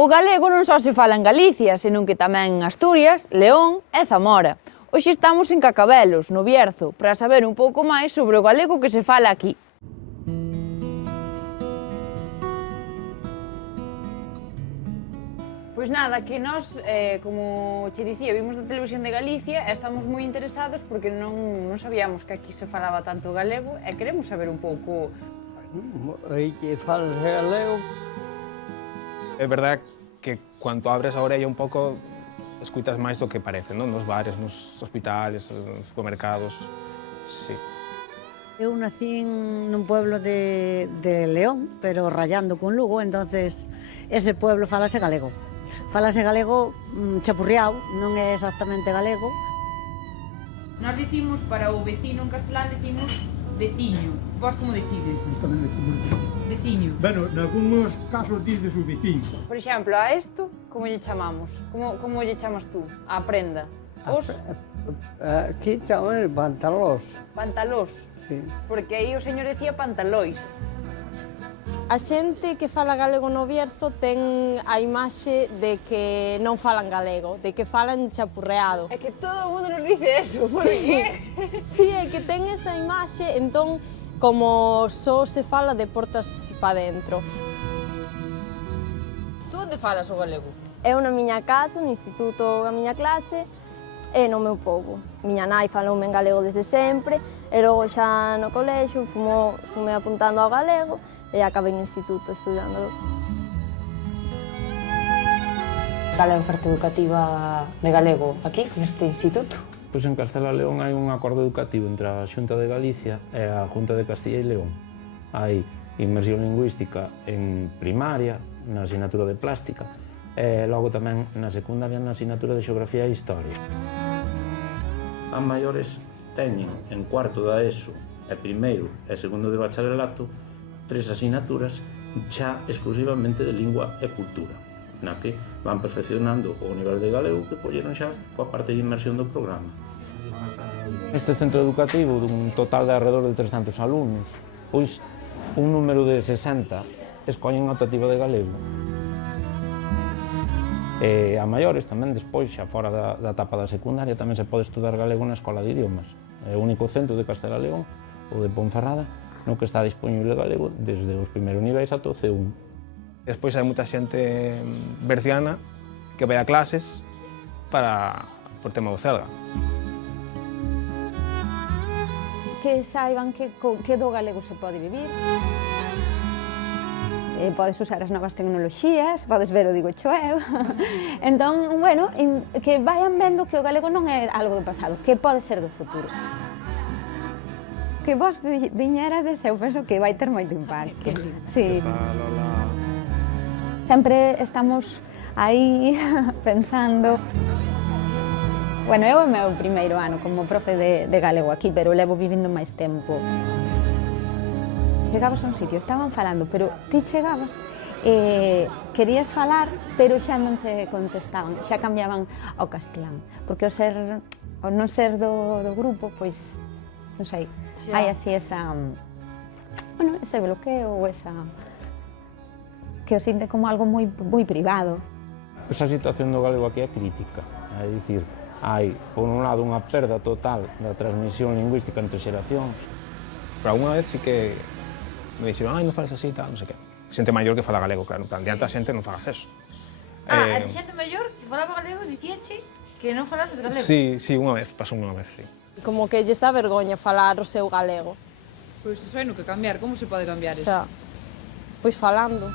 O galego non só se fala en Galicia, senón que tamén en Asturias, León e Zamora. Hoxe estamos en Cacabelos, no Bierzo, para saber un pouco máis sobre o galego que se fala aquí. Pois nada, que nós, como che dicía, vimos na televisión de Galicia e estamos moi interesados porque non sabíamos que aquí se falaba tanto galego e queremos saber un pouco. Aí que falas galego. É verdade que cuando abres a orella un pouco escuitas máis do que parece, non? Nos bares, nos hospitales, nos supermercados, sí. Eu nací nun pueblo de León, pero rayando con Lugo, entonces ese pueblo falase galego. Falase galego chapurriao, non é exactamente galego. Nós dicimos para o vecino en castelán, dicimos veciño. Vos como decides? Tamén decimos Veciño. bueno, nalgúns casos dices o veciño. Por exemplo, a isto, como lle chamamos? Como lle chamas tú? A prenda? Os Aquí chaman pantalós. pantalós. Sí. Porque aí o señor decía pantalois. A xente que fala galego no Bierzo ten a imaxe de que non falan galego, de que falan chapurreado. É que todo o mundo nos dice eso, por qué? Sí, é que ten esa imaxe, entón, como só se fala de portas pa dentro. Tú onde falas o galego? Eu na miña casa, no instituto, a miña clase, e no meu pobo. Miña nai faloume en galego desde sempre, e logo xa no colexio fume apuntando ao galego, e acabei no instituto estudándolo. Cal é a oferta educativa de galego aquí, neste instituto? Pois en Castela e León hai un acordo educativo entre a Xunta de Galicia e a Xunta de Castilla e León. Hai inmersión lingüística en primaria, na asignatura de plástica, e logo tamén na secundaria na asignatura de xeografía e historia. As maiores teñen en cuarto da ESO e primeiro e segundo de bacharelato 3 asignaturas xa exclusivamente de lingua e cultura, na que van perfeccionando o nivel de galego que colleron xa coa parte de inmersión do programa. Neste centro educativo, dun total de alrededor de 300 alumnos, pois un número de 60 escollen a optativa de galego. E a maiores tamén despois, xa fora da etapa da secundaria, tamén se pode estudar galego na Escola de Idiomas. É o único centro de Castela e León, o de Ponferrada, no que está disponible galego desde os primeiros niveis ata o C1. Despois hai moita xente berciana que vai a clases por tema do celga. Que saiban que do galego se pode vivir. Podes usar as novas tecnoloxías, podes ver o digo cho eu. Entón, bueno, que vayan vendo que o galego non é algo do pasado, que pode ser do futuro. Que vos viñerades, eu penso que vai ter moito impacto. Sí. Sempre estamos aí pensando. Bueno, eu é o meu primeiro ano como profe de galego aquí, pero levo vivindo máis tempo. Chegabas a un sitio, estaban falando, pero ti chegabas querías falar, pero xa non se contestaban, xa cambiaban ao castelán, porque o non ser do grupo, pois, non sei, hai así esa, bueno, ese bloqueo ou esa, que o sinte como algo moi privado. Esa situación do galego aquí é crítica, é dicir, hai, por un lado, unha perda total da transmisión lingüística entre xeracións. Pero alguna vez sí que me dixeron, non fales así, tal, non sei que. Xente maior que fala galego, claro, en plan, diante a xente non fagas eso. A xente maior que falaba galego dicíache que non falases galego? Sí, unha vez, pasou unha vez, sí. Como que lle está vergoña falar o seu galego. Pois iso hai no que cambiar, como se pode cambiar iso? Xa, pois falando.